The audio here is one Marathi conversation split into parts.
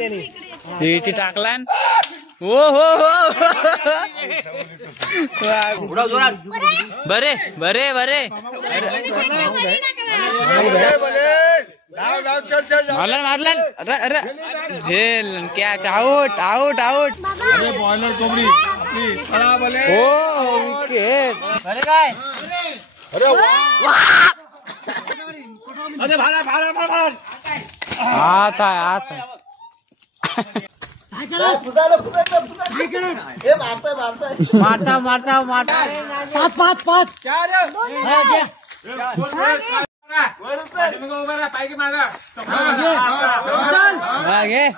विटी टाकला हो हो हो बरे बरे बरे मारला मारला झेल catch out out out boiler कोंबडी हो विकेट अरे काय आता आता मारता मारता मारता 5-5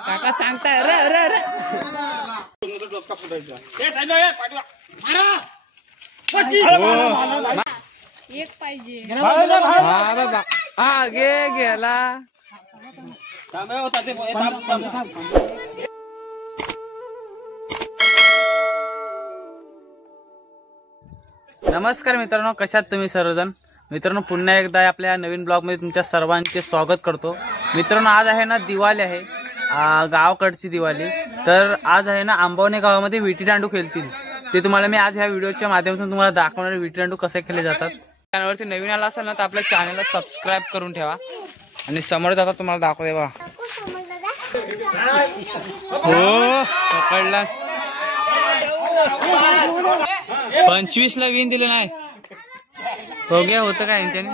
काका सांगताय अरे अरे अरे एक पाहिजे गे गेला नमस्कार मित्रांनो, कशात तुम्ही सर्वजण. मित्रांनो पुन्हा एकदा आपल्या नवीन ब्लॉग मध्ये तुमच्या सर्वांचे स्वागत करतो. मित्रांनो आज आहे ना दिवाळी आहे, गावाकडची दिवाळी. तर आज आहे ना आंबवणे गावामध्ये विटी दांडू खेळतील. ते तुम्हाला मी आज ह्या व्हिडिओच्या माध्यमातून तुम्हाला दाखवणार विटी दांडू कसे खेळले जातात. चॅनलवरती नवीन आला असेल ना तर आपल्या चॅनलला सबस्क्राईब करून ठेवा. आणि समोर जाता तुम्हाला दाखवते बा. हो पकडला 25 ला विन दिलं नाही. हो गया होतं का यांच्याने.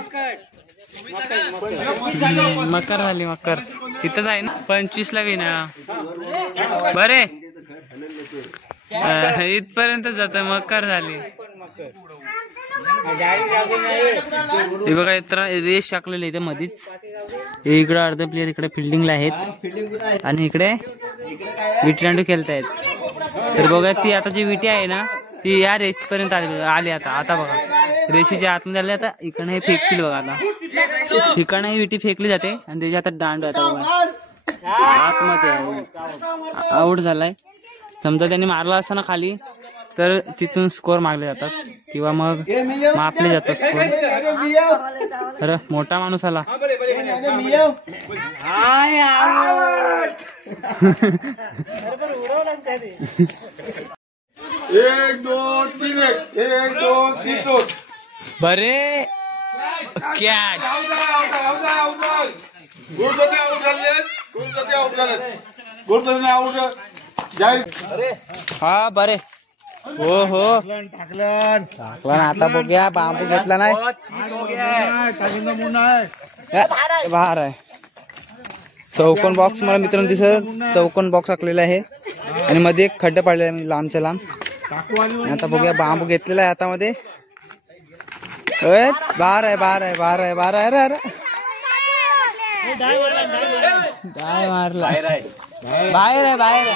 मकर झाली मकर तिथंच आहे ना. 25 ला विन बरे इथपर्यंत जात मकर झाली. हे बघा इतर रेस टाकलेली इथे मधीच. इकडे अर्ध प्लेयर इकडे फिल्डिंगला आहेत आणि इकडे विटी दांडू खेळतायत. तर बघा ती आता जी विटी आहे ना ती या रेस पर्यंत आली. आता बघा रेशीच्या आतमध्ये आले. आता इकडे हे फेकतील बघा. आता इकडे ही विटी फेकली जाते आणि त्याच्या आता दांडू आता बघा आतमध्ये आउट झालाय. समजा त्यांनी मारला असताना खाली तर तिथून स्कोर मागले जातात किंवा मग मापले जातात स्कोर. अरे मोठा माणूस आला. 1 2 3 1 2 3 2 बरे कॅच. हा बरे हो हो टाकलं. आता बघूया बांबू घेतला नाही. बाहेर आहे चौकोन बॉक्स. मला मित्रांनो दिसत चौकोन बॉक्स टाकलेला आहे आणि मध्ये एक खड्डा पाडलेला आहे लांबच्या लांब. आता बघूया बांबू घेतलेला आहे हातामध्ये. बाहेर आहे बाहेर आहे बाहेर आहे बाहेर आहे. अरे अरे डाय मारला. बाहेर आहे बाहेर आहे.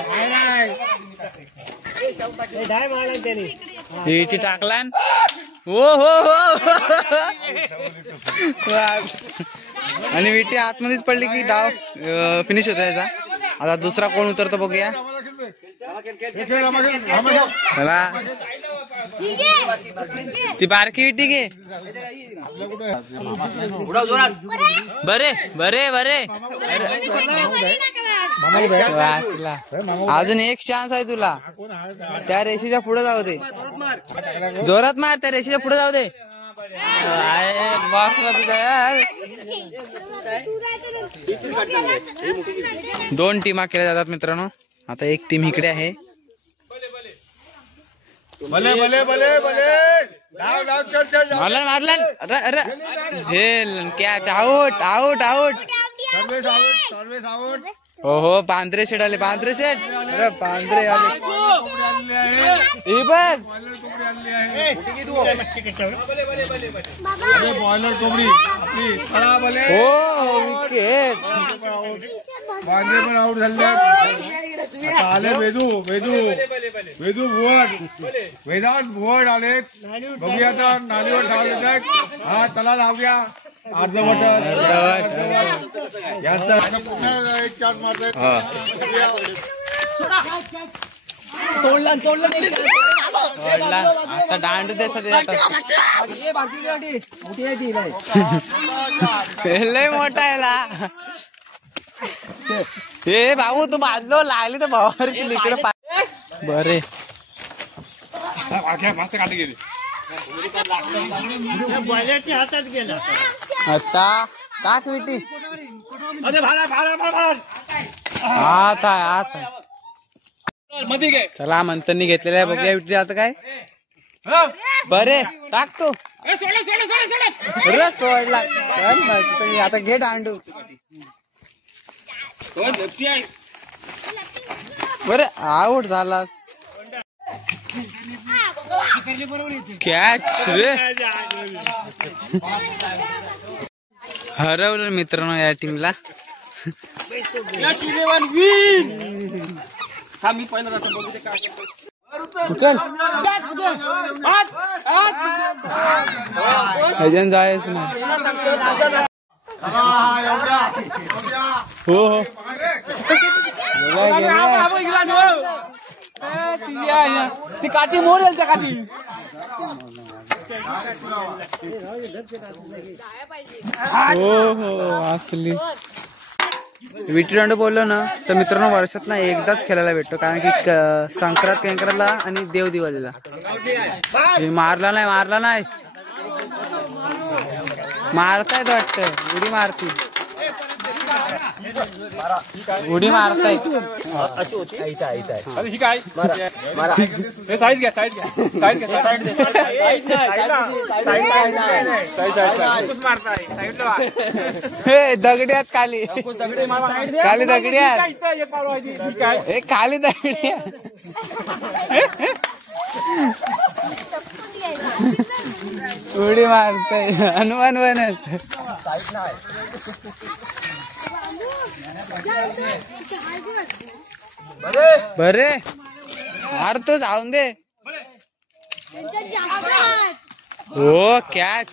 विटी टाकला हो हो हो आणि विटी आतमध्येच पडली की डाव फिनिश होता याचा. आता दुसरा कोण उतरतो बघूया. चला ती बारकी विटी घे. बरे बरे बरे अजून एक चान्स आहे तुला. त्या रेषेच्या पुढे जाऊ दे. जोरात मार. त्या रेषेच्या पुढे जाऊ दे. दोन टीमा केल्या जातात मित्रांनो. आता एक टीम इकडे आहे. भले भले भले भले मारला मारला अरे अरे झेल कॅच आउट आउट आउट. सर्वेस आउट. हो हो पांढरे शेट आले. पांढरे शेट. अरे पांढरे आले. हे बघ बॉयलर कोंबडी हो विकेट. बांधे पण आउट झाले. आले वेदू वेदू वेदू भुवड वेदांत भुवड आले. बघूया आता नालीवर ठाव देत आहेत. हा चला लावूया अर्धवट यांचा एक चार मारत. सोडला सोडला आता दांडू दे लय मोठा आहे. ए भाऊ तू बाजलो लागली तर भावावरची इकडे बरे मस्त काढली गेली हातात गेला आता टाक विटी आत आहे चला मंथननी घेतलेला आहे बघूया विटी आता काय बरे टाकतो सोडला आता घे दांडू बरे आउट झाला कॅच रे हरवलं मित्रांनो या टीमला चल अजून जायच ना हो हो ती काठी मोर येईल त्या काठी हो हो वाचली विटी दांडू बोललो ना तर मित्रांनो वर्षात ना एकदाच खेळायला भेटतो कारण की संक्रांतला आणि देव दिवाळीला मारला नाही मारतायत वाटत उडी मारताय दगड्यात खाली दगड्यात खाली दगड्यात उडी मारताय हनुमान बनत बरे मारतो जाऊन दे हो कॅच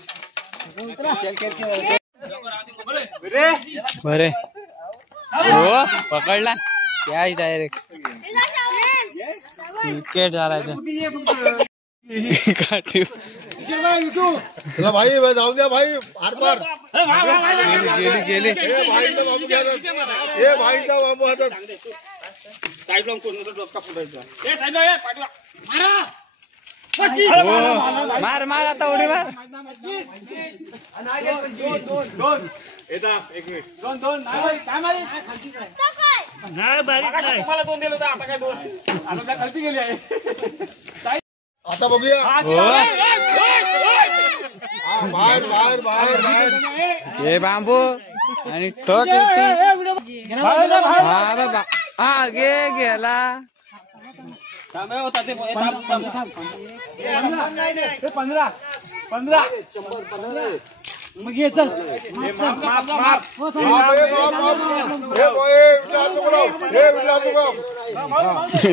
बरे हो पकडला कॅच डायरेक्ट विकेट झाला भाई जाऊ द्या भाई आर पार गेली भाईचा बाबू हातात मार आता उडी मार आता बघूया बाहेर हे बांबू आणि ठोक हा गे गेला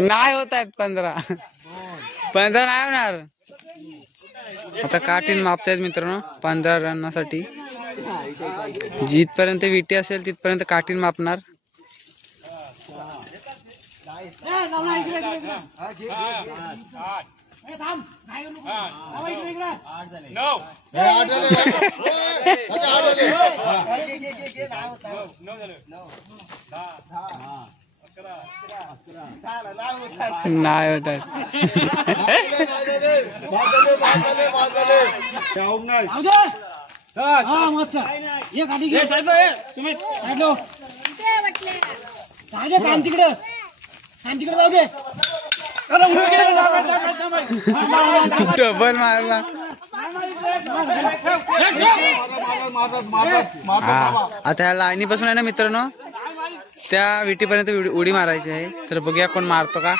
नाही होत आहेत 15 नाही होणार आता काठीन मापतायत मित्रांनो 15 रनासाठी जिथपर्यंत विटी असेल तिथपर्यंत काठीन मापणार नाही होत डबल मारला आता ह्या लाईनीपासून आहे ना मित्रांनो त्या विटीपर्यंत उडी मारायची आहे तर बघूया कोण मारतो का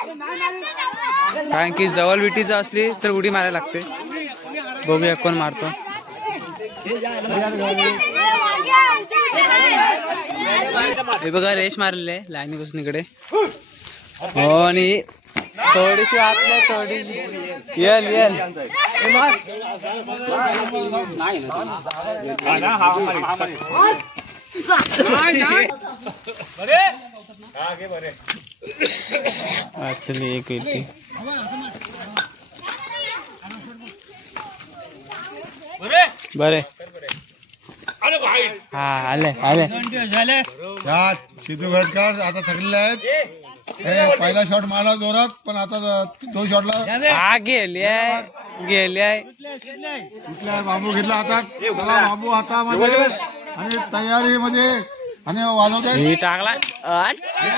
कारण की जवळ विटी जर असली तर उडी मारायला लागते बघूया कोण मारतो हे बघा रेस मारलेले आहे लाईनीपासून इकडे हो आणि थोडीशी आतले थोडीशी येल एक विटी बरे हा आले सिद्धू घटकार आता थकलेले आहेत. हे पहिला शॉट मारला जोरात, पण आता 2 शॉटला हा गेल्याय कुठल्या बांबू घेतला हातात. चला बांबू हातामध्ये आणि तयारीमध्ये आणि वाजवत आहेत. ही टाकला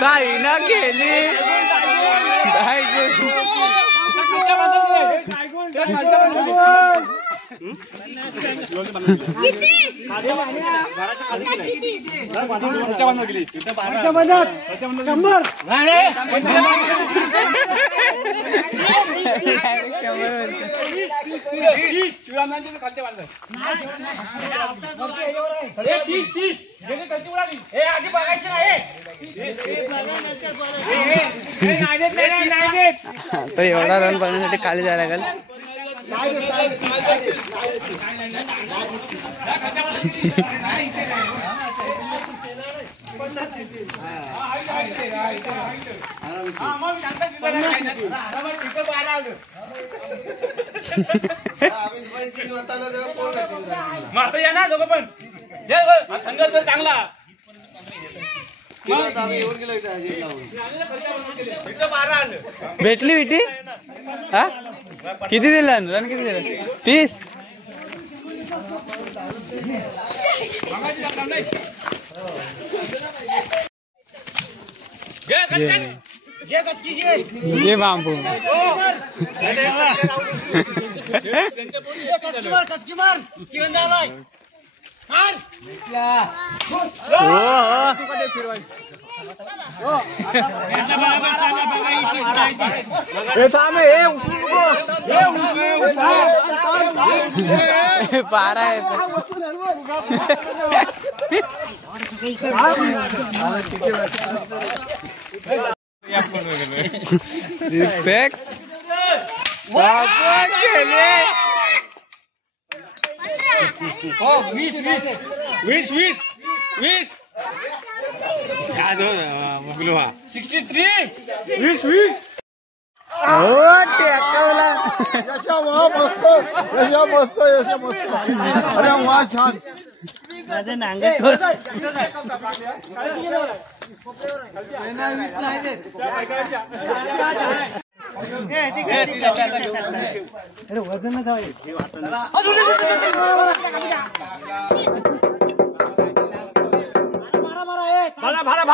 काही ना गेली. तर एवढा रन बघण्यासाठी खाली जायला लागेल. चांगला भेटली विटी. हा किती दिलं रन? किती दिलं? 30. ये बांबू पारा आहे. मस्त. अरे वा छान. भारा